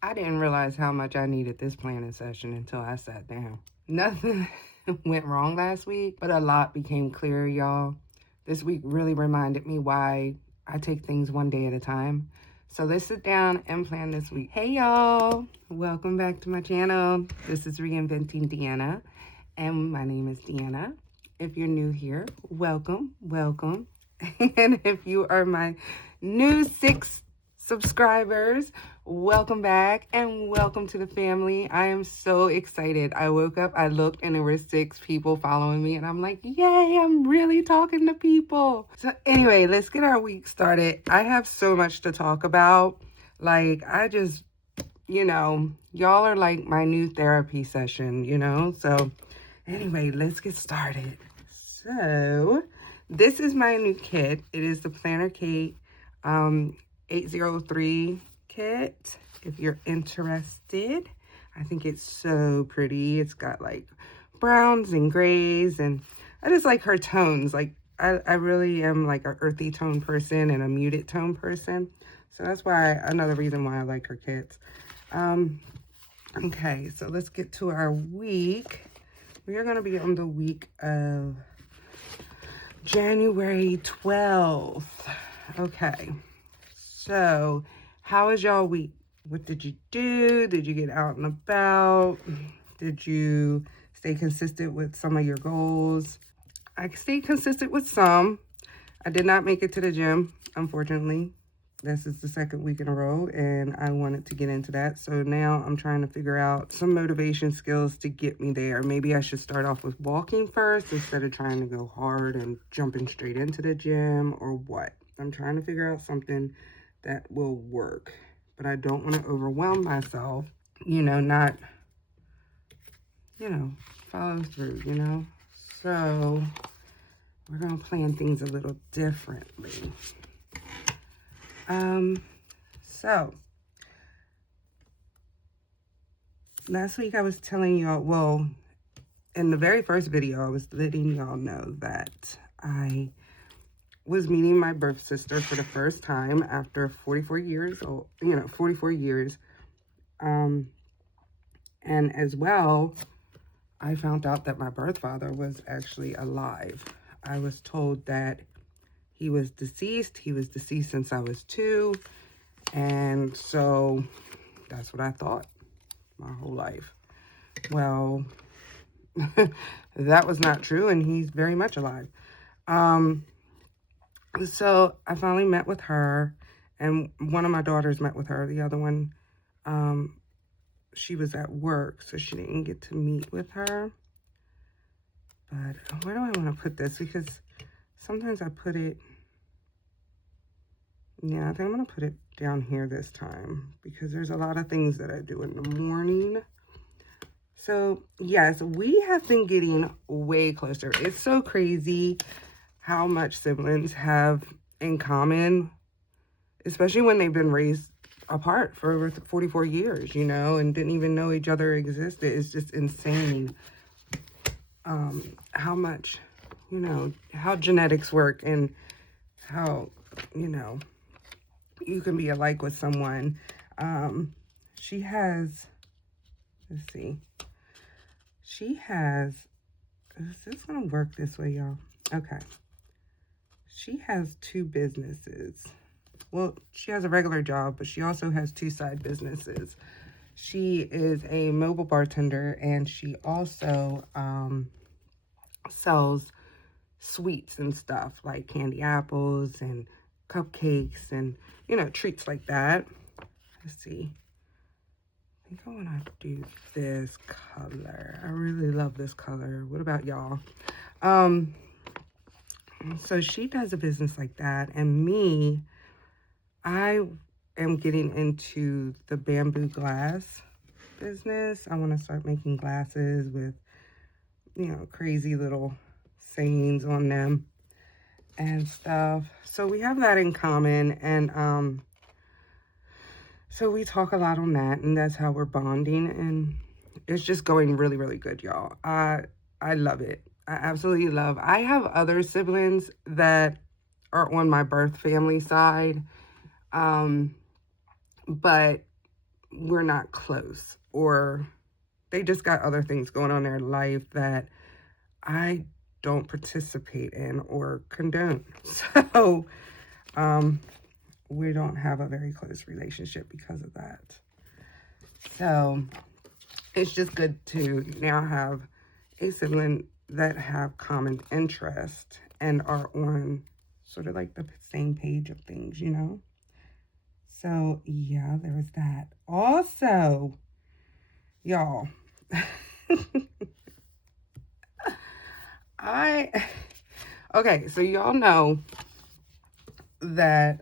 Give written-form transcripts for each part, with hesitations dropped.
I didn't realize how much I needed this planning session until I sat down. Nothing went wrong last week, but a lot became clear, y'all. This week really reminded me why I take things one day at a time. So let's sit down and plan this week. Hey, y'all. Welcome back to my channel. This is Reinventing Deanna, and my name is Deanna. If you're new here, welcome, welcome. And if you are my new 6 subscribers, welcome back and welcome to the family. I am so excited. I woke up, I looked, and there were 6 people following me, and I'm like, yay, I'm really talking to people. So anyway, let's get our week started. I have so much to talk about. Like, y'all are like my new therapy session. So anyway, let's get started. So this is my new kit. It is the Planner Kate 803 kit. If you're interested, I think it's so pretty. It's got like browns and grays, and I just like her tones. Like I really am like an earthy tone person and a muted tone person. So that's why, another reason why I like her kits. Okay, so let's get to our week. We are going to be on the week of January 12th. Okay, so how is y'all week? What did you do? Did you get out and about? Did you stay consistent with some of your goals? I stayed consistent with some. I did not make it to the gym, unfortunately. This is the 2nd week in a row, and I wanted to get into that. So now I'm trying to figure out some motivation skills to get me there. Maybe I should start off with walking first instead of trying to go hard and jumping straight into the gym, or what. I'm trying to figure out something that will work, but I don't want to overwhelm myself, not, follow through. So we're going to plan things a little differently. So last week I was telling y'all, well, in the very first video, I was letting y'all know that I was meeting my birth sister for the first time after 44 years old, 44 years. And as well, I found out that my birth father was actually alive. I was told that he was deceased. He was deceased since I was 2. And so that's what I thought my whole life. Well, that was not true, and he's very much alive. So I finally met with her, and one of my daughters met with her. The other one, she was at work, so she didn't get to meet with her. But where do I want to put this? Because sometimes I put it, yeah, I think I'm going to put it down here this time, because there's a lot of things that I do in the morning. So yes, we have been getting way closer. It's so crazy how much siblings have in common, especially when they've been raised apart for over 44 years, and didn't even know each other existed. It's just insane how much, how genetics work, and how, you can be alike with someone. She has, let's see, is this gonna work this way, y'all? Okay. She has 2 businesses. Well, she has a regular job, but she also has 2 side businesses. She is a mobile bartender, and she also sells sweets and stuff like candy apples and cupcakes and, treats like that. Let's see. I think I want to do this color. I really love this color. What about y'all? So she does a business like that, and me, I am getting into the bamboo glass business. I want to start making glasses with, crazy little sayings on them and stuff. So we have that in common, and so we talk a lot on that, and that's how we're bonding, and it's just going really, really good, y'all. I love it. I absolutely love. I have other siblings that are on my birth family side, but we're not close, or they just got other things going on in their life that I don't participate in or condone. So, we don't have a very close relationship because of that. So, it's just good to now have a sibling that have common interest and are on sort of like the same page of things, you know? So, yeah, there was that. Also, y'all, okay, so y'all know that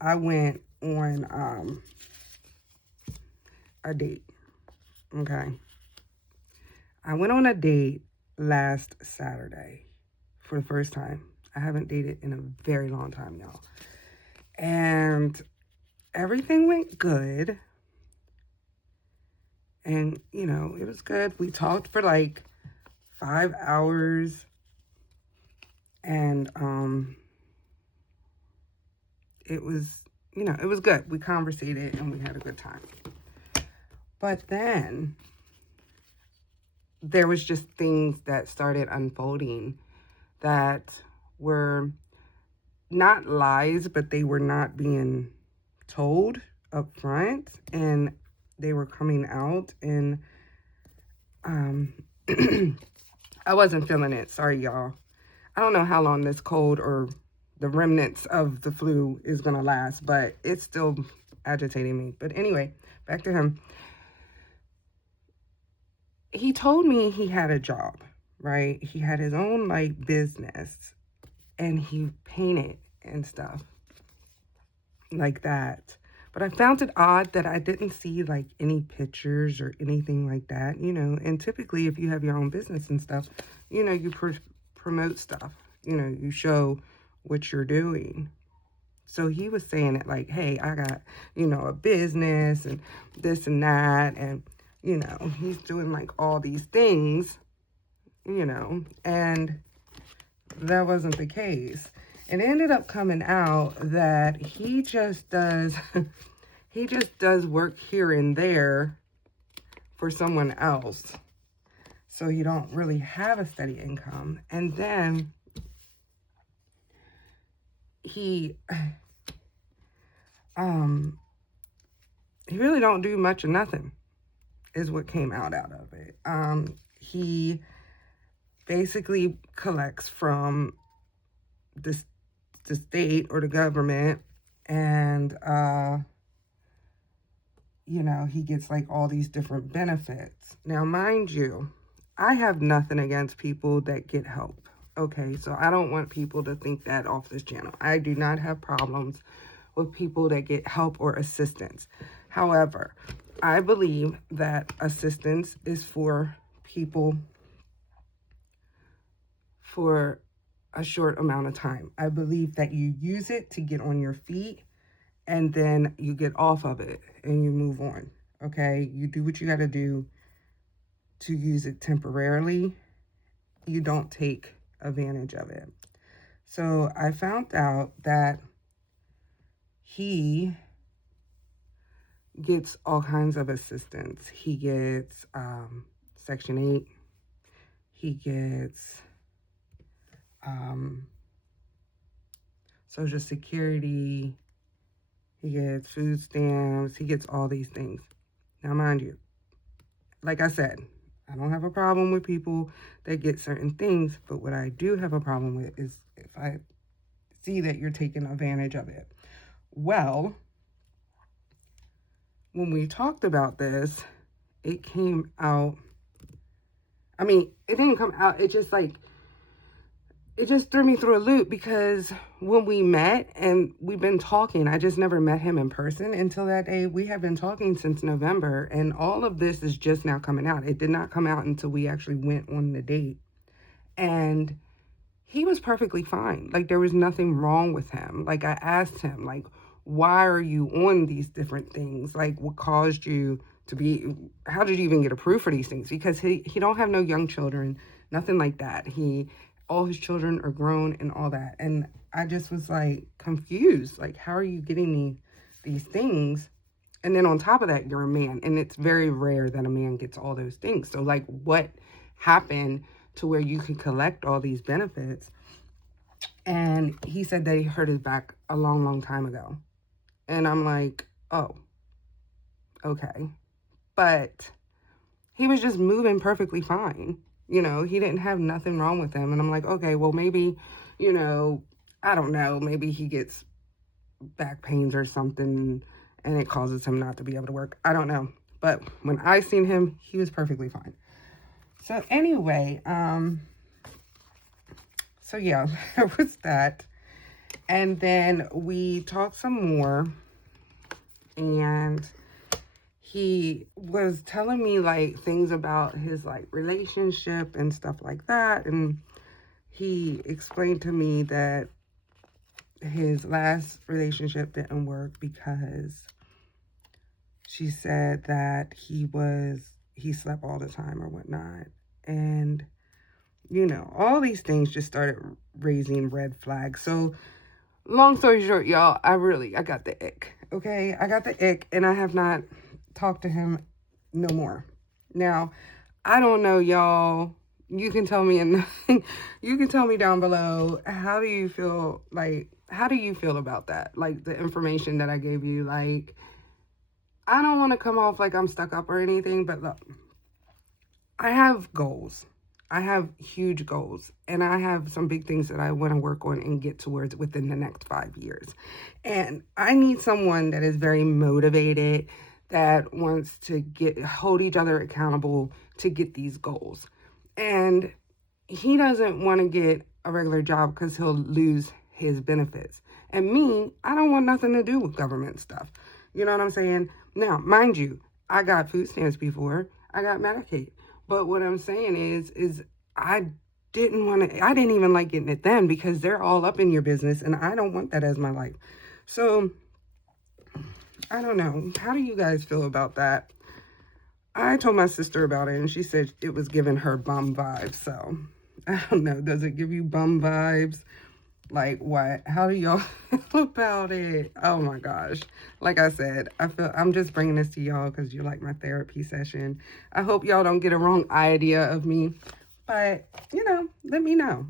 I went on a date, okay? I went on a date last Saturday for the first time. I haven't dated in a very long time, y'all. And everything went good. And, you know, it was good. We talked for like 5 hours. And it was, you know, it was good. We conversated and we had a good time. But then there was just things that started unfolding that were not lies, but they were not being told up front, and they were coming out, and I wasn't feeling it. Sorry, y'all. I don't know how long this cold or the remnants of the flu is going to last, but it's still agitating me. But anyway, back to him. He told me he had a job, right? He had his own, like, business, and he painted and stuff like that. But I found it odd that I didn't see, like, any pictures or anything like that, you know. And typically, if you have your own business and stuff, you know, you promote stuff. You know, you show what you're doing. So he was saying it like, hey, I got, you know, a business and this and that. And, you know, he's doing, like, all these things, you know. And that wasn't the case. It ended up coming out that he just does work here and there for someone else. So you don't really have a steady income. And then he really don't do much of nothing, is what came out of it. He basically collects from the state or the government, and you know, he gets like all these different benefits. Now, mind you, I have nothing against people that get help. Okay, so I don't want people to think that off this channel. I do not have problems with people that get help or assistance. However, I believe that assistance is for people for a short amount of time. I believe that you use it to get on your feet, and then you get off of it and you move on, okay? You do what you got to do to use it temporarily. You don't take advantage of it. So I found out that he gets all kinds of assistance. He gets Section 8. He gets Social Security. He gets food stamps. He gets all these things. Now, mind you, like I said, I don't have a problem with people that get certain things, but what I do have a problem with is if I see that you're taking advantage of it. Well, when we talked about this, it came out. I mean, it didn't come out. It just threw me through a loop, because when we met and we've been talking, I just never met him in person until that day. We have been talking since November, and all of this is just now coming out. It did not come out until we actually went on the date. And he was perfectly fine. Like, there was nothing wrong with him. Like, I asked him, like, why are you on these different things? Like, what caused you to be, how did you even get approved for these things? Because he don't have no young children, nothing like that. All his children are grown and all that. And I just was like confused. Like, how are you getting me these things? And then on top of that, you're a man. And it's very rare that a man gets all those things. So, like, what happened to where you can collect all these benefits? And he said that he hurt his back a long, long time ago. And I'm like, oh, okay. But he was just moving perfectly fine. You know, he didn't have nothing wrong with him. And I'm like, okay, well, maybe, you know, I don't know. Maybe he gets back pains or something and it causes him not to be able to work. I don't know. But when I seen him, he was perfectly fine. So anyway, so yeah, there was that. And then we talked some more, and he was telling me like things about his like relationship and stuff like that. And he explained to me that his last relationship didn't work because she said that he slept all the time or whatnot. And, you know, all these things just started raising red flags. So long story short, y'all, I got the ick. Okay. I got the ick, and I have not talked to him no more. Now, I don't know, y'all. You can tell me you can tell me down below, how do you feel about that? Like, the information that I gave you, like, I don't want to come off like I'm stuck up or anything, but look, I have goals. I have huge goals, and I have some big things that I want to work on and get towards within the next 5 years. And I need someone that is very motivated, that wants to hold each other accountable to get these goals. And he doesn't want to get a regular job because he'll lose his benefits. And me, I don't want nothing to do with government stuff. You know what I'm saying? Now, mind you, I got food stamps before. I got Medicaid. But what I'm saying is I didn't even like getting it then, because they're all up in your business, and I don't want that as my life. So, I don't know. How do you guys feel about that? I told my sister about it, and she said it was giving her bum vibes. So, I don't know. Does it give you bum vibes? Like, what? How do y'all feel about it? Oh my gosh. Like I said, I'm just bringing this to y'all because you like my therapy session. I hope y'all don't get a wrong idea of me, but, you know, let me know.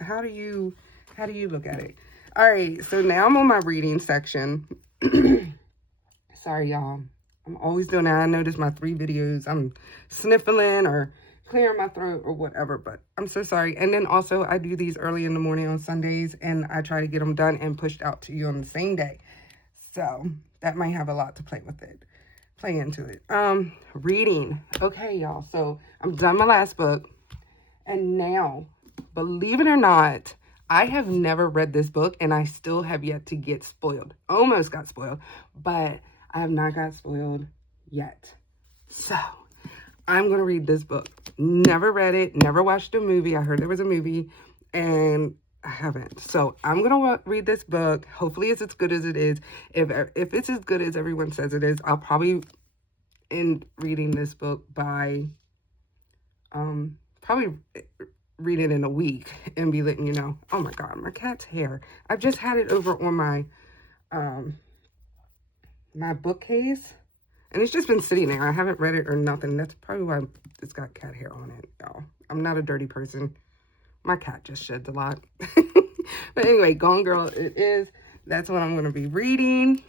How do you look at it? All right. So now I'm on my reading section. Sorry, y'all. I'm always doing that. I noticed my 3 videos, I'm sniffling or clearing my throat or whatever, but I'm so sorry. And then also, I do these early in the morning on Sundays, and I try to get them done and pushed out to you on the same day. So that might have a lot to play into it. Reading. Okay, y'all. So I'm done my last book, and now, believe it or not, I have never read this book, and I still have yet to get spoiled. Almost got spoiled, but I have not got spoiled yet. So I'm going to read this book. Never read it, never watched a movie. I heard there was a movie, and I haven't. So I'm going to read this book. Hopefully it's as good as it is. If it's as good as everyone says it is, I'll probably end reading this book by, probably read it in a week and be letting you know. Oh my God, my cat's hair. I've just had it over on my, my bookcase. And it's just been sitting there. I haven't read it or nothing. That's probably why it's got cat hair on it, y'all. I'm not a dirty person. My cat just sheds a lot. But anyway, Gone Girl it is. That's what I'm going to be reading.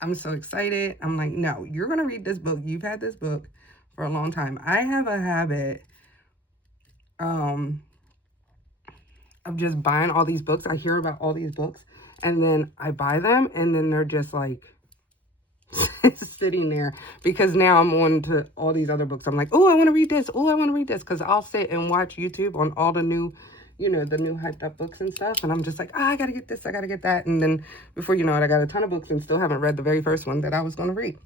I'm so excited. I'm like, no, you're going to read this book. You've had this book for a long time. I have a habit of just buying all these books. I hear about all these books, and then I buy them, and then they're just like sitting there, because now I'm on to all these other books. I'm like, oh, I want to read this. Oh, I want to read this, because I'll sit and watch YouTube on all the new, you know, the new hyped up books and stuff, and I'm just like, I gotta get this, I gotta get that, and then before you know it, I got a ton of books and still haven't read the very first one that I was going to read.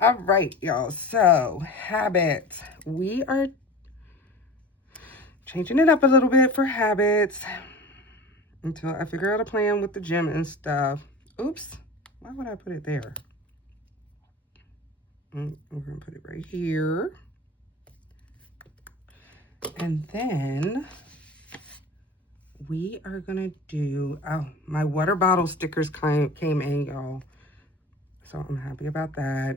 All right, y'all. So habits, we are changing it up a little bit for habits until I figure out a plan with the gym and stuff. Oops, why would I put it there? We're going to put it right here. And then we are going to do, oh, my water bottle stickers came in, y'all. So I'm happy about that.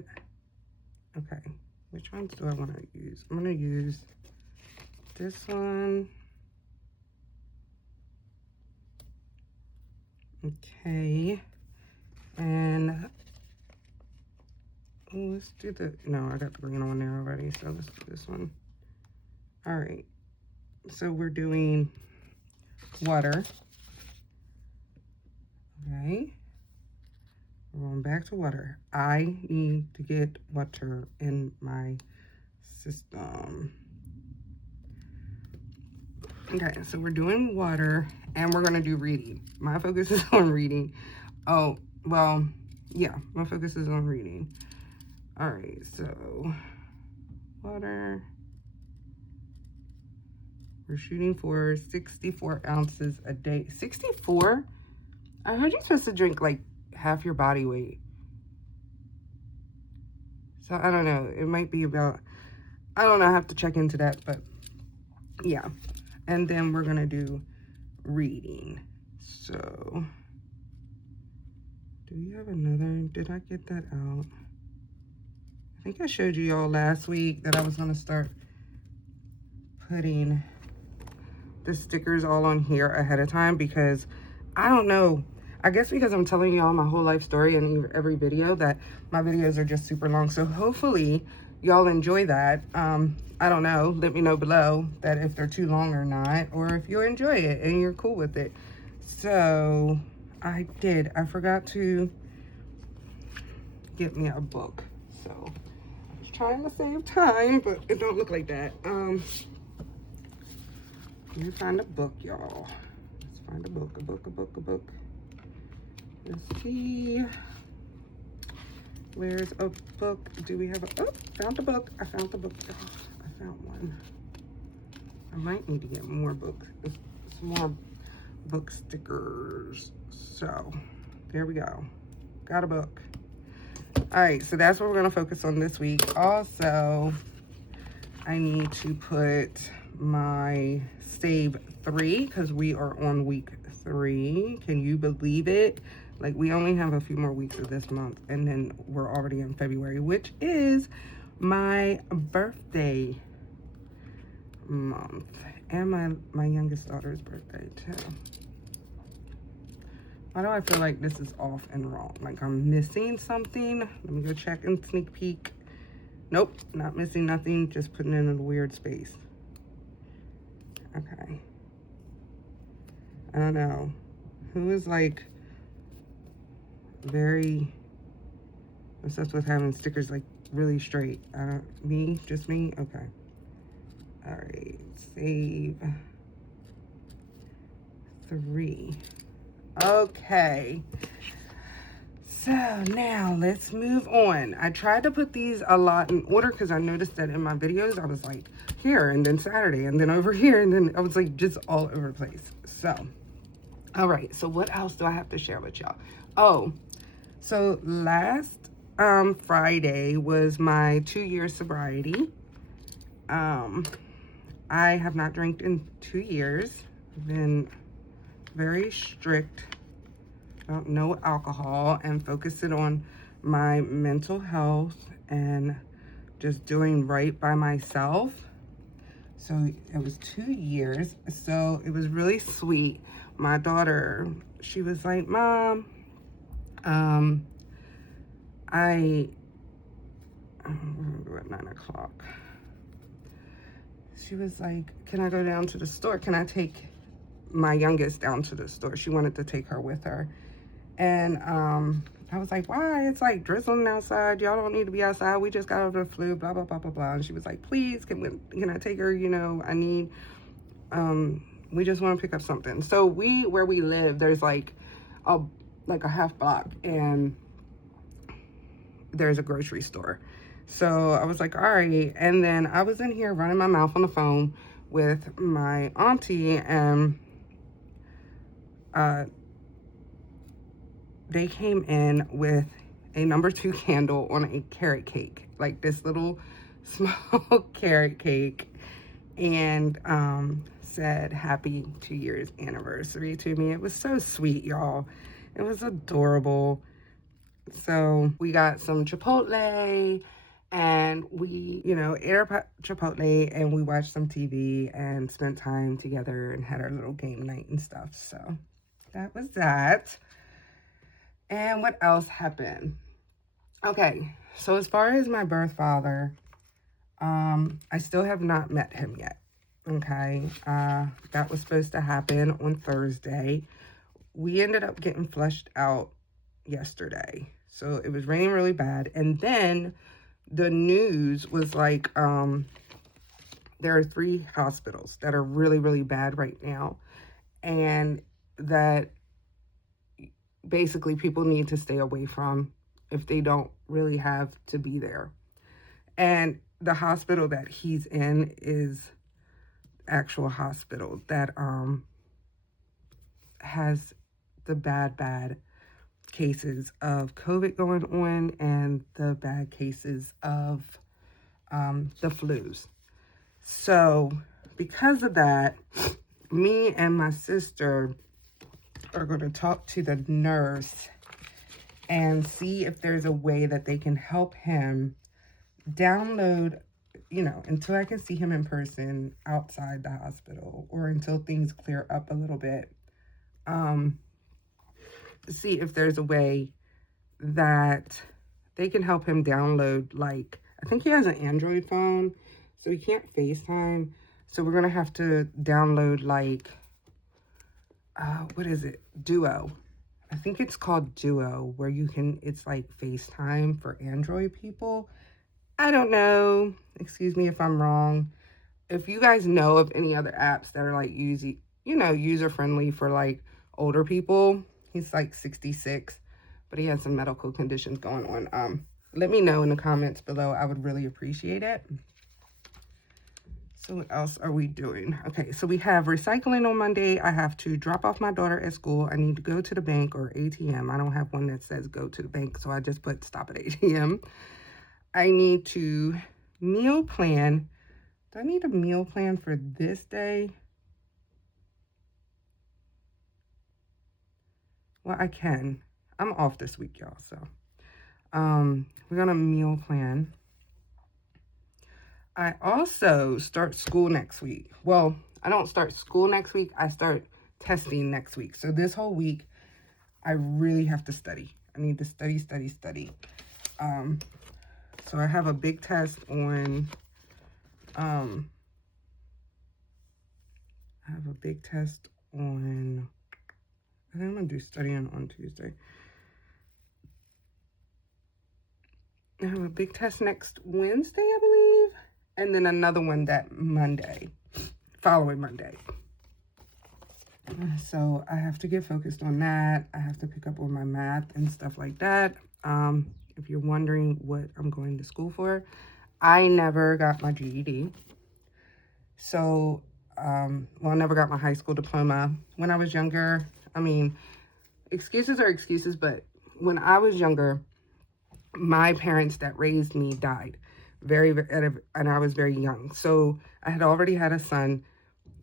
Okay, which ones do I want to use? I'm going to use this one. Okay. And let's do the, no, I got the green on there already, so let's do this one. All right, so we're doing water. Okay, we're going back to water. I need to get water in my system. Okay, so we're doing water, and we're gonna do reading. My focus is on reading. Oh, well, yeah, my focus is on reading. All right, so water. We're shooting for 64 ounces a day. 64? I heard you're supposed to drink like half your body weight. So I don't know. It might be about, I don't know. I have to check into that, but yeah. And then we're going to do reading. So do we have another? Did I get that out? I think I showed you all last week that I was going to start putting the stickers all on here ahead of time, because I don't know. I guess because I'm telling y'all my whole life story in every video, that my videos are just super long. So hopefully y'all enjoy that. I don't know. Let me know below that if they're too long or not, or if you enjoy it and you're cool with it. So I forgot to get me a book. So I was trying to save time, but it don't look like that. Let me find a book, y'all. Let's find a book, a book. Let's see. Where's a book? Do we have a, oh, found a book. I found the book. Oh, I found one. I might need to get more books. Some more book stickers. So, there we go. Got a book. All right, so that's what we're gonna focus on this week. Also, I need to put my save 3, because we are on week 3. Can you believe it? Like, we only have a few more weeks of this month, and then we're already in February, which is my birthday month, and my youngest daughter's birthday too. Why do I feel like this is off and wrong? Like I'm missing something? Let me go check and sneak peek. Nope, not missing nothing, just putting it in a weird space. Okay. I don't know. Who is like very obsessed with having stickers like really straight? Me? Just me? Okay. All right, save 3. Okay. So now let's move on. I tried to put these a lot in order because I noticed that in my videos, I was like here and then Saturday and then over here. And then I was like just all over the place. So, all right. So what else do I have to share with y'all? Oh, so last Friday was my 2-year sobriety. I have not drank in 2 years. I've been very strict. No alcohol, and focusing on my mental health and just doing right by myself. So it was 2 years. So it was really sweet. My daughter, she was like, Mom, we're at 9 o'clock. She was like, can I go down to the store? Can I take my youngest down to the store? She wanted to take her with her. And I was like, why? It's like drizzling outside. Y'all don't need to be outside. We just got over the flu, blah, blah, blah, blah, blah. And she was like, please, can I take her? You know, I need, we just want to pick up something. So where we live, there's like a half block, and there's a grocery store. So I was like, all right. And then I was in here running my mouth on the phone with my auntie, and they came in with a number 2 candle on a carrot cake, like this little small carrot cake, and said happy 2 years anniversary to me. It was so sweet, y'all. It was adorable. So we got some Chipotle and we, ate our Chipotle and we watched some TV and spent time together and had our little game night and stuff. So that was that. And what else happened? Okay, so as far as my birth father, I still have not met him yet. Okay, that was supposed to happen on Thursday. We ended up getting flushed out yesterday. So it was raining really bad. And then the news was like, there are 3 hospitals that are really, really bad right now. And that basically people need to stay away from if they don't really have to be there. And the hospital that he's in is actual hospital that has the bad cases of COVID going on and the bad cases of the flus. So because of that, me and my sister are going to talk to the nurse and see if there's a way that they can help him download, until I can see him in person outside the hospital or until things clear up a little bit. See if there's a way that they can help him download, like, I think he has an Android phone, so he can't FaceTime. So we're going to have to download, like, what is it? Duo. I think it's called Duo, where it's like FaceTime for Android people. I don't know. Excuse me if I'm wrong. If you guys know of any other apps that are like user-friendly for like older people. He's like 66, but he has some medical conditions going on. Let me know in the comments below. I would really appreciate it. So what else are we doing? Okay, so we have recycling on Monday. I have to drop off my daughter at school. I need to go to the bank or ATM. I don't have one that says go to the bank, so I just put stop at ATM. I need to meal plan. Do I need a meal plan for this day? Well, I can. I'm off this week, y'all, so. We're gonna meal plan. I also start school next week. Well, I don't start school next week. I start testing next week. So this whole week, I really have to study. I need to study. So I have a big test on, I think I'm gonna do studying on Tuesday. I have a big test next Wednesday, I believe. And then another one that following Monday. So I have to get focused on that. I have to pick up on my math and stuff like that. If you're wondering what I'm going to school for, I never got my GED. So, I never got my high school diploma. When I was younger, I mean, excuses are excuses, but when I was younger, my parents that raised me died and I was very young. So I had already had a son.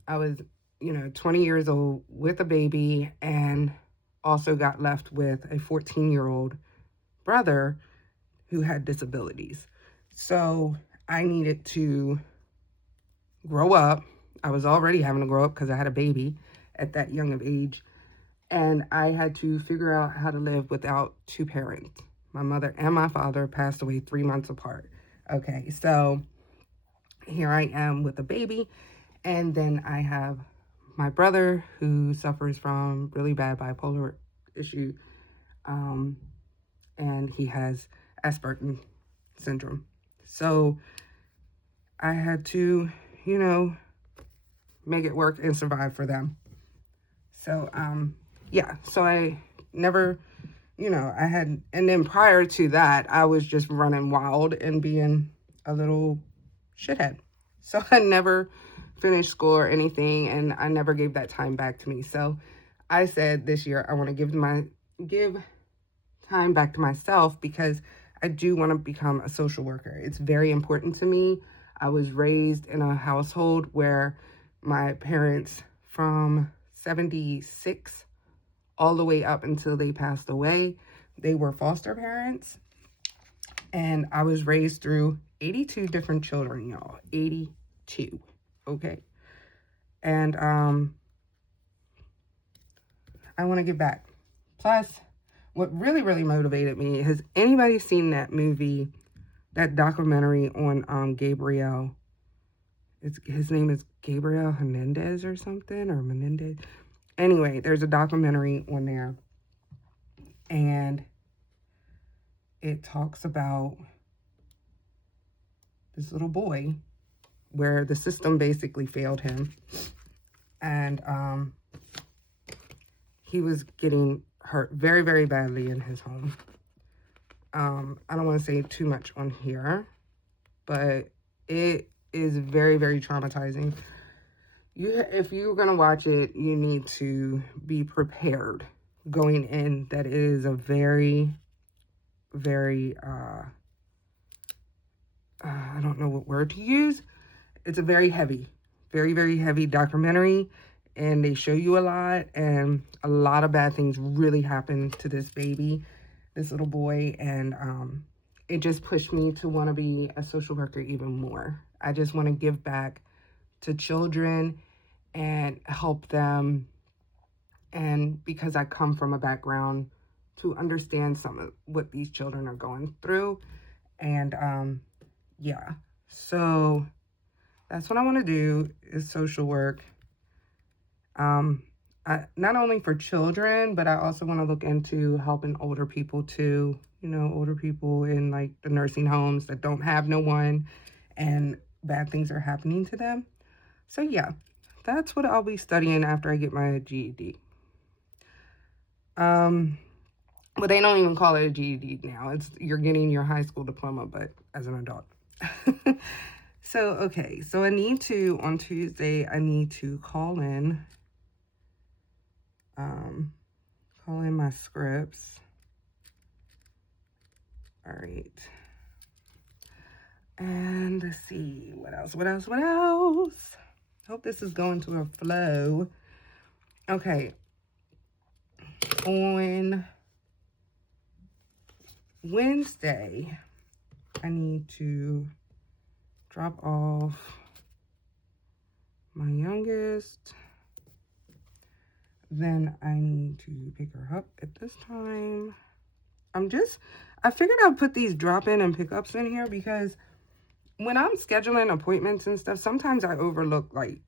I was, 20 years old with a baby and also got left with a 14-year-old brother who had disabilities. So I needed to grow up. I was already having to grow up because I had a baby at that young of age. And I had to figure out how to live without 2 parents. My mother and my father passed away 3 months apart. Okay, so here I am with a baby. And then I have my brother who suffers from really bad bipolar issue. And he has Asperger's syndrome. So I had to, make it work and survive for them. So, yeah, so I never, and then prior to that, I was just running wild and being a little shithead. So I never finished school or anything, and I never gave that time back to me. So I said this year, I want to give time back to myself because I do want to become a social worker. It's very important to me. I was raised in a household where my parents from 76 all the way up until they passed away, They were foster parents, and I was raised through 82 different children, y'all. 82, okay? And I want to give back. Plus, what really, really motivated me, has anybody seen that movie, that documentary on Gabriel? His name is Gabriel Hernandez or something, or Menendez. Anyway, there's a documentary on there, and it talks about this little boy where the system basically failed him, and he was getting hurt very, very badly in his home. I don't want to say too much on here, but it is very, very traumatizing. If you're going to watch it, you need to be prepared going in that it is a very, very, I don't know what word to use. It's a very heavy, very, very heavy documentary, and they show you a lot, and a lot of bad things really happen to this baby, this little boy, and it just pushed me to want to be a social worker even more. I just want to give back to children and help them, and because I come from a background to understand some of what these children are going through, and yeah, so that's what I want to do, is social work. Not only for children, but I also want to look into helping older people too. You know, older people in like the nursing homes that don't have no one and bad things are happening to them. So yeah, that's what I'll be studying after I get my GED. But they don't even call it a GED now. You're getting your high school diploma, but as an adult. So, okay. So on Tuesday, I need to call in my scripts. All right. And let's see, what else? Hope this is going to a flow. Okay. On Wednesday, I need to drop off my youngest. Then I need to pick her up at this time. I figured I'd put these drop-in and pickups in here because when I'm scheduling appointments and stuff, sometimes I overlook, like,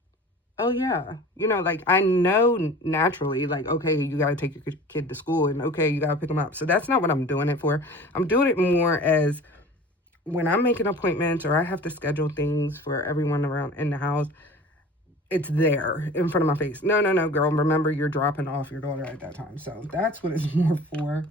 oh yeah, you know, like I know naturally, like, okay, you got to take your kid to school, and okay, you got to pick them up. So that's not what I'm doing it for. I'm doing it more as when I'm making appointments or I have to schedule things for everyone around in the house, it's there in front of my face. No, girl, remember you're dropping off your daughter at that time. So that's what it's more for.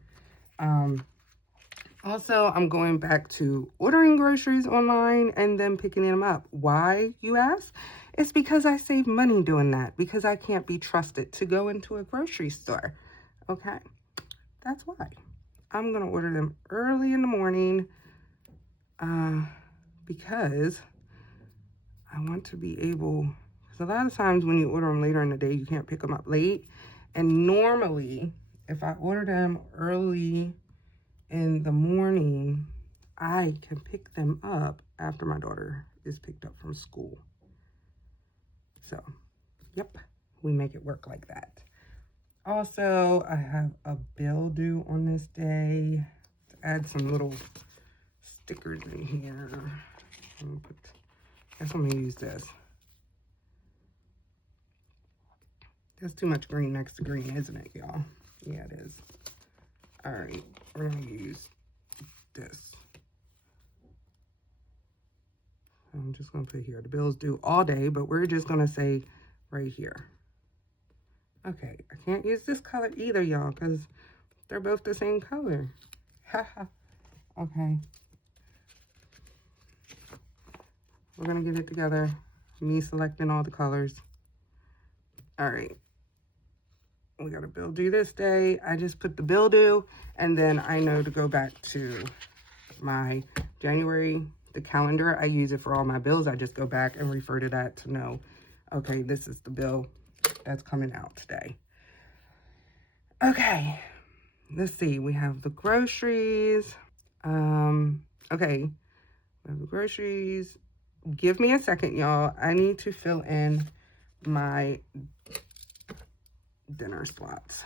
Also, I'm going back to ordering groceries online and then picking them up. Why, you ask? It's because I save money doing that, because I can't be trusted to go into a grocery store. Okay, that's why. I'm going to order them early in the morning because I want to be able, because a lot of times when you order them later in the day, you can't pick them up late. And normally, if I order them early in the morning, I can pick them up after my daughter is picked up from school. So, yep, we make it work like that. Also, I have a bill due on this day. To add some little stickers in here. I guess I'm gonna use this. That's too much green next to green, isn't it, y'all? Yeah, it is. All right, we're gonna use this. I'm just gonna put here, the bill's due all day, but we're just gonna say right here. Okay, I can't use this color either, y'all, because they're both the same color. Haha. Okay. We're gonna get it together. Me selecting all the colors. All right. We got a bill due this day. I just put the bill due, and then I know to go back to my January, the calendar. I use it for all my bills. I just go back and refer to that to know, okay, this is the bill that's coming out today. Okay, let's see. We have the groceries. Okay. We have the groceries. Give me a second, y'all. I need to fill in my dinner slots.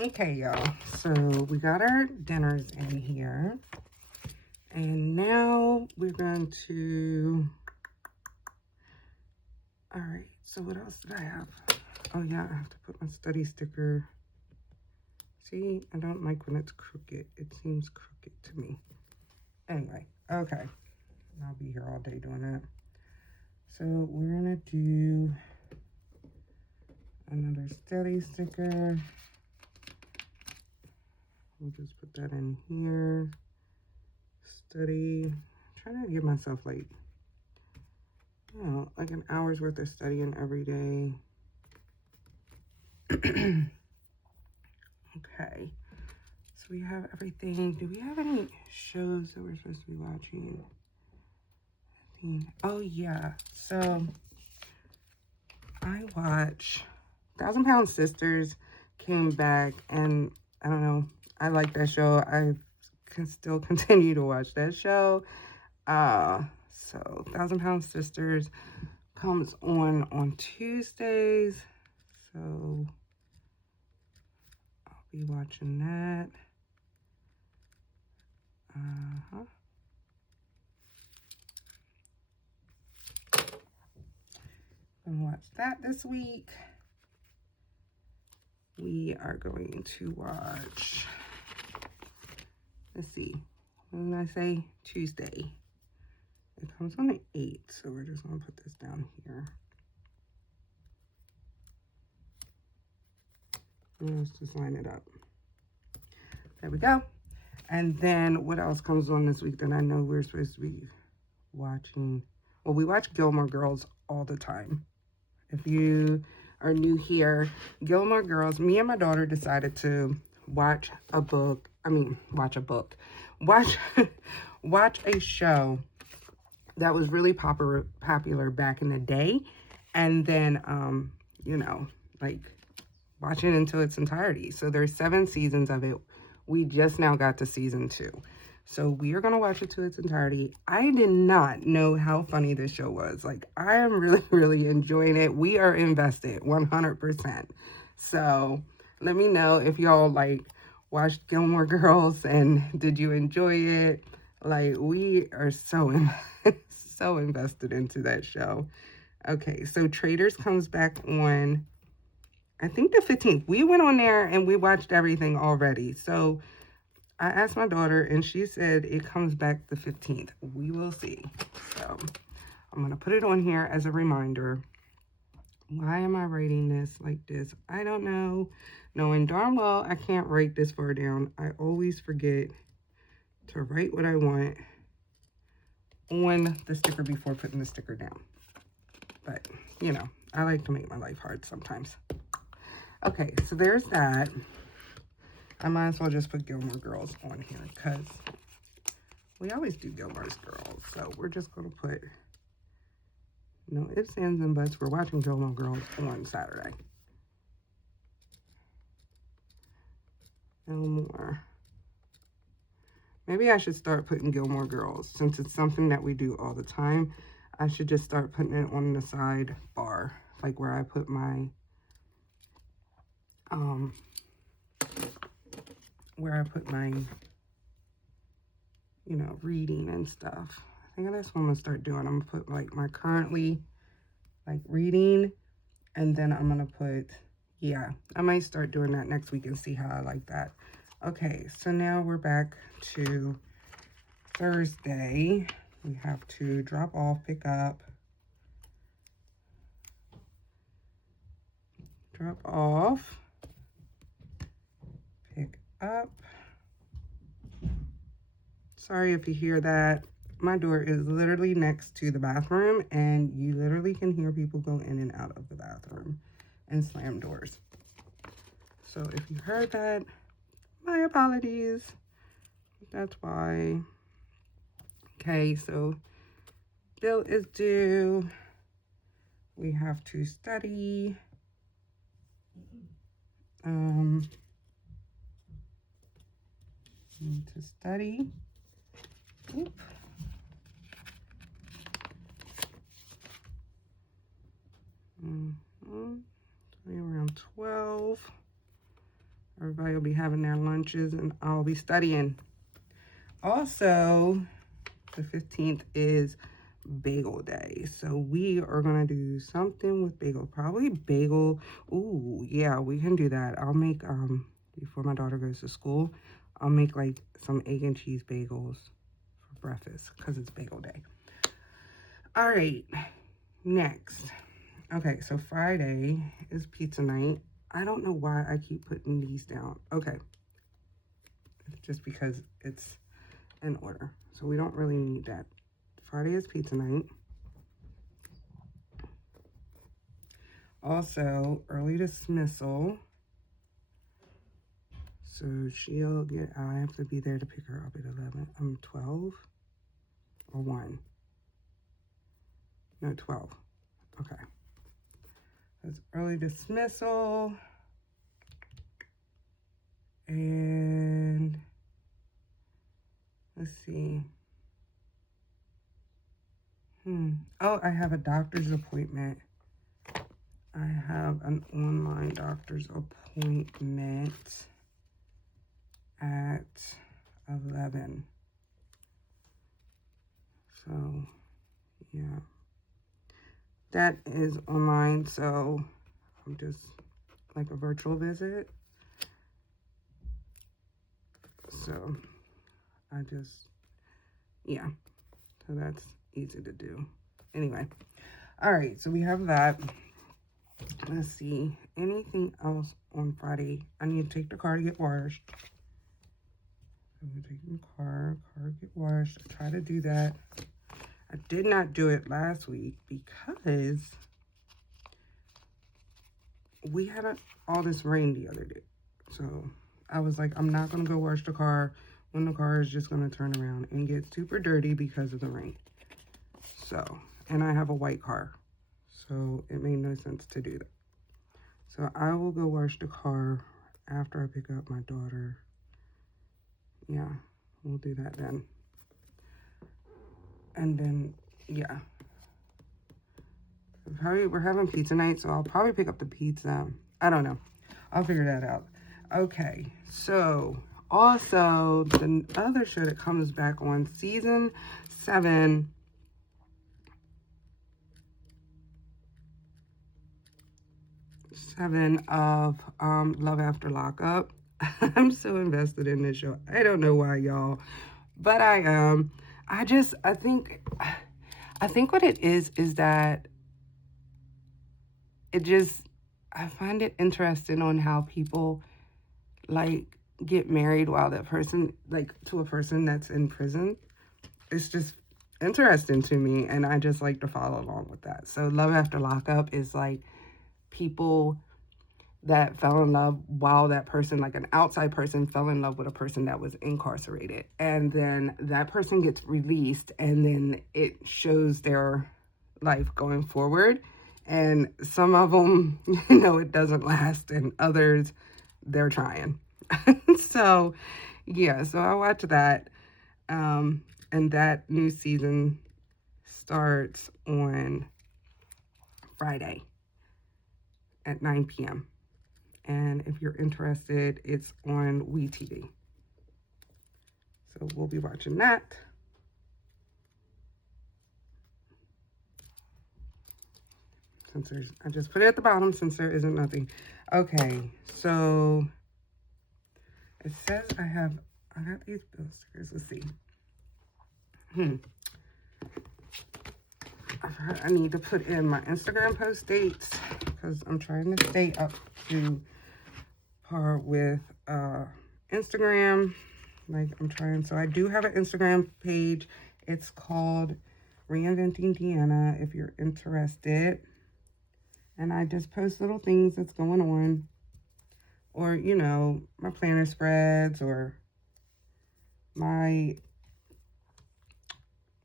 Okay, y'all. So we got our dinners in here. And now we're going to... All right. So what else did I have? Oh, yeah. I have to put my study sticker. See, I don't like when it's crooked. It seems crooked to me. Anyway, okay. I'll be here all day doing that. So we're gonna do another study sticker. We'll just put that in here. Study. I'm trying to give myself like, you know, like an hour's worth of studying every day. Okay. So we have everything. Do we have any shows that we're supposed to be watching? Oh, yeah. So I watch 1,000 Pound Sisters came back, and I don't know. I like that show. I can still continue to watch that show. So 1,000 Pound Sisters comes on Tuesdays. So I'll be watching that. I'm gonna watch that this week. We are going to watch, let's see, what did I say? Tuesday. It comes on the 8th, so we're just gonna put this down here. And let's just line it up. There we go. And then what else comes on this week that I know we're supposed to be watching? Well, we watch Gilmore Girls all the time. If you are new here, Gilmore Girls, me and my daughter decided to watch a book. Watch a show that was really popular back in the day. And then, you know, like watch it until its entirety. So there's 7 seasons of it. We just now got to season 2. So we are going to watch it to its entirety. I did not know how funny this show was. Like, I am really, really enjoying it. We are invested 100%. So let me know if y'all, like, watched Gilmore Girls and did you enjoy it? Like, we are so, so invested into that show. Okay, so Traders comes back on, I think, the 15th. We went on there and we watched everything already. So I asked my daughter, and she said it comes back the 15th. We will see. So I'm going to put it on here as a reminder. Why am I writing this like this? I don't know. Knowing darn well I can't write this far down. I always forget to write what I want on the sticker before putting the sticker down. But, you know, I like to make my life hard sometimes. Okay, so there's that. I might as well just put Gilmore Girls on here because we always do Gilmore Girls. So we're just going to put, no ifs, ands, and buts. We're watching Gilmore Girls on Saturday. Gilmore. Maybe I should start putting Gilmore Girls. Since it's something that we do all the time, I should just start putting it on the side bar. Like where I put my, you know, reading and stuff. I think that's what I'm gonna start doing. I'm gonna put like my currently like reading, and then I'm gonna put, yeah, I might start doing that next week and see how I like that. Okay, so now we're back to Thursday. We have to drop off, pick up, drop off, pick up. Sorry if you hear that. My door is literally next to the bathroom, and you literally can hear people go in and out of the bathroom and slam doors. So if you heard that, my apologies. That's why. Okay, so bill is due. We have to study. Need to study. Oop. Around 12. Everybody will be having their lunches and I'll be studying. Also, the 15th is bagel day. So we are going to do something with bagel. Probably bagel. Ooh, yeah, we can do that. I'll make, before my daughter goes to school, I'll make like some egg and cheese bagels for breakfast because it's bagel day. All right, next. Okay, so Friday is pizza night. I don't know why I keep putting these down. Okay, just because it's in order. So we don't really need that. Friday is pizza night. Also, early dismissal. So she'll get, I have to be there to pick her up at 11. 12 or 1. No, 12. Okay. That's early dismissal. And let's see. Oh, I have a doctor's appointment. I have an online doctor's appointment at 11. So, yeah. That is online, so I'm just like a virtual visit. So, yeah. So that's easy to do. Anyway. All right, so we have that. Let's see. Anything else on Friday? I need to take the car to get washed. I'm going to take the car get washed. I try to do that. I did not do it last week because we had all this rain the other day. So I was like, I'm not going to go wash the car when the car is just going to turn around and get super dirty because of the rain. So, and I have a white car. So it made no sense to do that. So I will go wash the car after I pick up my daughter. Yeah, we'll do that then. And then, yeah. We're having pizza night, so I'll probably pick up the pizza. I don't know. I'll figure that out. Okay, so also the other show that comes back on season 7. Of Love After Lockup. I'm so invested in this show. I don't know why, y'all, but I am. I think what it is that I find it interesting on how people like get married while that person, like to a person that's in prison. It's just interesting to me, and I just like to follow along with that. So Love After Lockup is like people that fell in love while that person, like an outside person, fell in love with a person that was incarcerated. And then that person gets released, and then it shows their life going forward. And some of them, it doesn't last, and others, they're trying. So, yeah, so I watch that. And that new season starts on Friday at 9 p.m. And if you're interested, it's on WeTV. So we'll be watching that. I just put it at the bottom since there isn't nothing. Okay, so it says I got these bill stickers. Let's see. I need to put in my Instagram post dates because I'm trying to stay up to par with Instagram. Like so I do have an Instagram page. It's called Reinventing Deanna if you're interested. And I just post little things that's going on. Or, my planner spreads or my,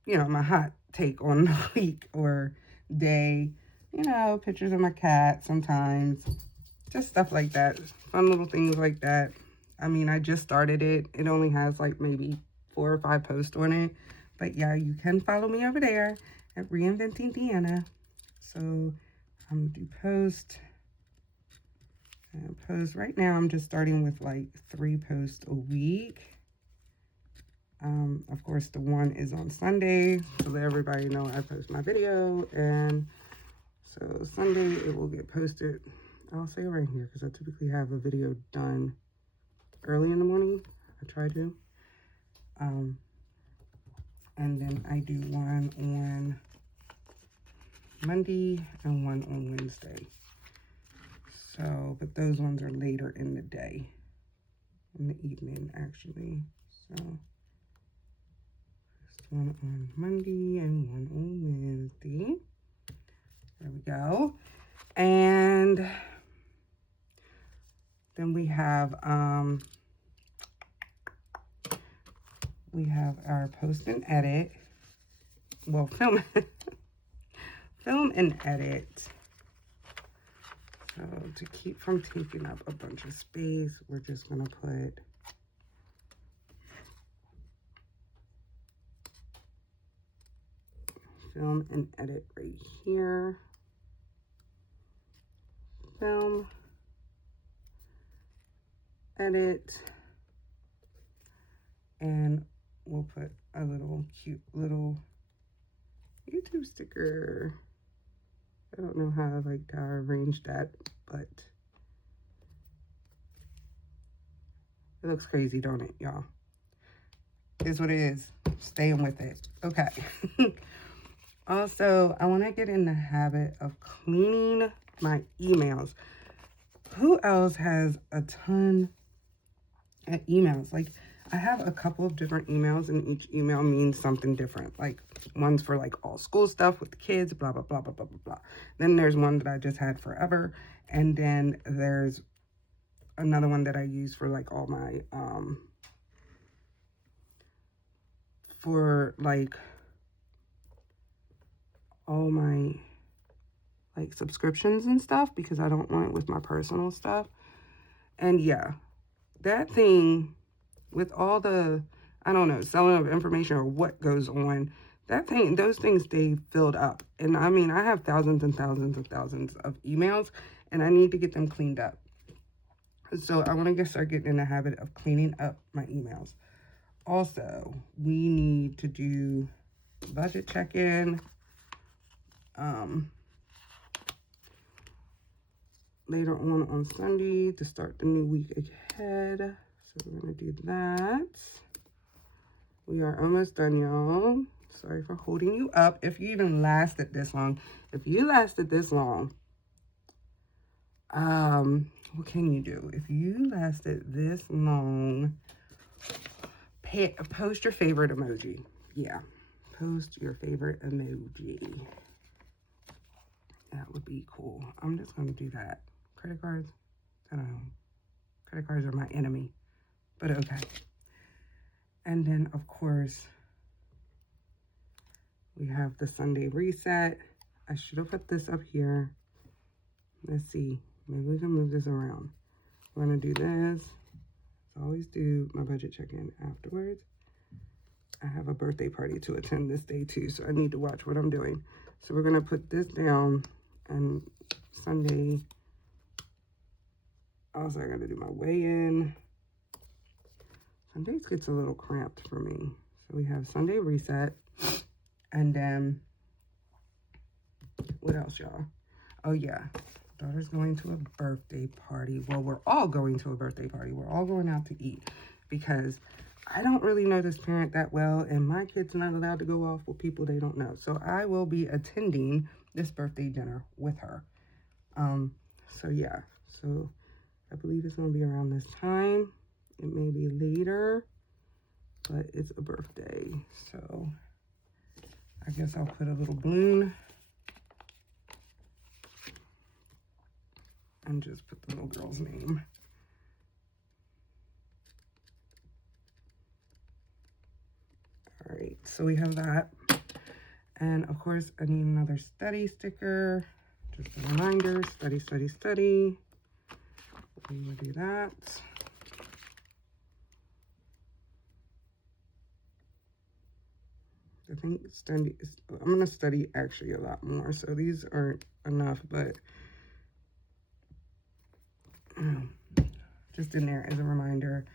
my hot take on the week or day. Pictures of my cat sometimes. Just stuff like that. Fun little things like that. I mean, I just started it. It only has like maybe 4 or 5 posts on it. But yeah, you can follow me over there at Reinventing Deanna. So I'm going to do post. And post right now, I'm just starting with like 3 posts a week. Of course, the one is on Sunday, so let everybody know I post my video. And so Sunday, it will get posted. I'll say right here, because I typically have a video done early in the morning. I try to. And then I do one on Monday and one on Wednesday. So, but those ones are later in the day, in the evening, actually. So, just one on Monday and one on Wednesday. There we go. And then we have our post and edit. Well, film and edit. So to keep from taking up a bunch of space, we're just gonna put film and edit right here. Film, edit, and we'll put a little cute little YouTube sticker. I don't know how I arranged that, but it looks crazy, don't it, y'all? Is what it is. Staying with it. Okay. Also, I want to get in the habit of cleaning my emails. Who else has a ton of emails? Like, I have a couple of different emails, and each email means something different. Like, one's for like all school stuff with the kids, blah, blah, blah, blah, blah, blah, blah. Then there's one that I just had forever. And then there's another one that I use for like all my, for like all my like subscriptions and stuff, because I don't want it with my personal stuff. And yeah, that thing with all the, I don't know, selling of information or what goes on, those things stay filled up. And I mean, I have thousands and thousands and thousands of emails, and I need to get them cleaned up. So I want to start getting in the habit of cleaning up my emails. Also, we need to do budget check-in. Later on Sunday to start the new week ahead. So we're going to do that. We are almost done, y'all. Sorry for holding you up. If you even lasted this long. If you lasted this long, what can you do? If you lasted this long, post your favorite emoji. Yeah, post your favorite emoji. That would be cool. I'm just going to do that. Credit cards, I don't know. Credit cards are my enemy, but okay. And then, of course, we have the Sunday reset. I should have put this up here. Let's see. Maybe we can move this around. We're going to do this. I always do my budget check-in afterwards. I have a birthday party to attend this day, too, so I need to watch what I'm doing. So we're going to put this down, and Sunday, also I got to do my weigh-in. Sundays gets a little cramped for me. So we have Sunday reset. And then, what else, y'all? Oh, yeah. Daughter's going to a birthday party. Well, we're all going to a birthday party. We're all going out to eat. Because I don't really know this parent that well. And my kid's not allowed to go off with people they don't know. So I will be attending this birthday dinner with her. So, yeah. So, I believe it's going to be around this time. It may be later, but it's a birthday. So I guess I'll put a little balloon and just put the little girl's name. All right, so we have that. And of course, I need another study sticker. Just a reminder, study, study, study. We will do that. I think I'm going to study actually a lot more. So these aren't enough, but just in there as a reminder,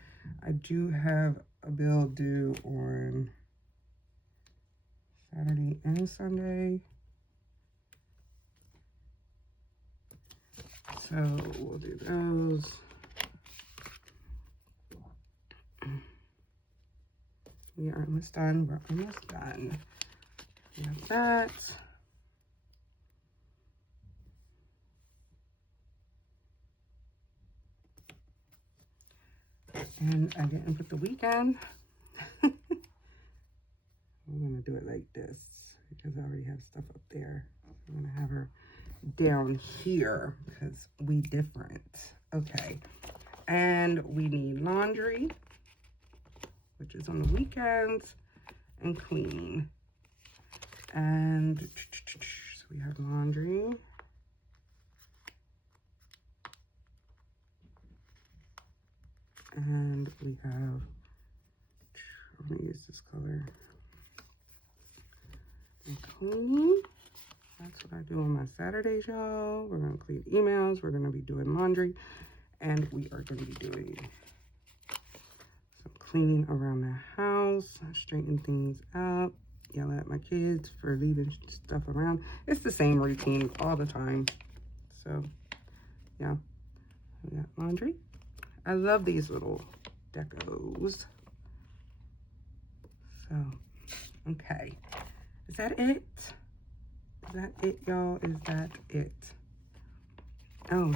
I do have a bill due on Saturday and Sunday. So we'll do those. We are almost done. We're almost done. We have that. And I didn't put the weekend. I'm going to do it like this because I already have stuff up there. I'm going to have her down here because we different. Okay. And we need laundry, which is on the weekends, and cleaning. And so we have laundry. And we have, I'm going to use this color. And cleaning. That's what I do on my Saturdays, y'all. We're going to clean emails. We're going to be doing laundry. And we are going to be doing some cleaning around the house. Straighten things up. Yell at my kids for leaving stuff around. It's the same routine all the time. So, yeah. We got laundry. I love these little decos. So, okay. Is that it? Is that it, y'all? Is that it? Oh,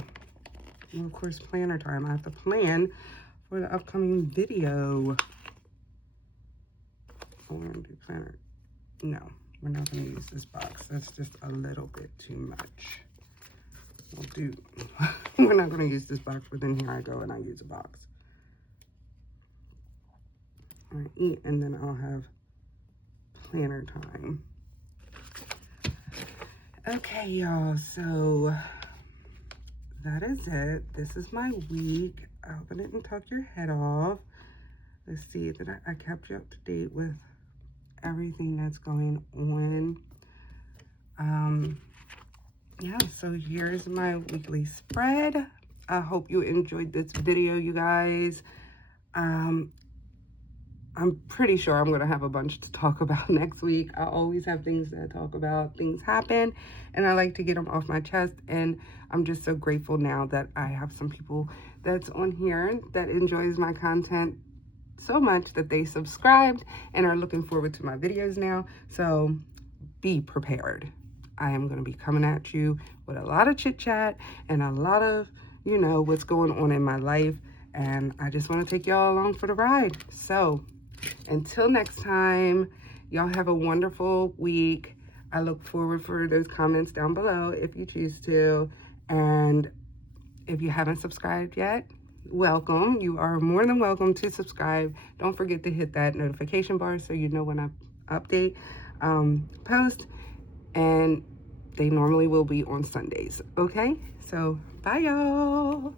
well, of course, planner time. I have to plan for the upcoming video. Oh, we're going to do planner. No, we're not going to use this box. That's just a little bit too much. We'll do. We're not going to use this box, but then here I go and I use a box. I eat and then I'll have planner time. Okay, y'all, so that is it. This is my week. I hope I didn't talk your head off. Let's see that I kept you up to date with everything that's going on. Yeah, so here's my weekly spread. I hope you enjoyed this video, you guys. I'm pretty sure I'm going to have a bunch to talk about next week. I always have things to talk about. Things happen, and I like to get them off my chest. And I'm just so grateful now that I have some people that's on here that enjoys my content so much that they subscribed and are looking forward to my videos now. So be prepared. I am going to be coming at you with a lot of chit chat and a lot of, you know, what's going on in my life. And I just want to take y'all along for the ride. So until next time, y'all have a wonderful week. I look forward for those comments down below if you choose to. And if you haven't subscribed yet, welcome. You are more than welcome to subscribe. Don't forget to hit that notification bar so you know when I update, post. And they normally will be on Sundays. Okay? So, bye, y'all.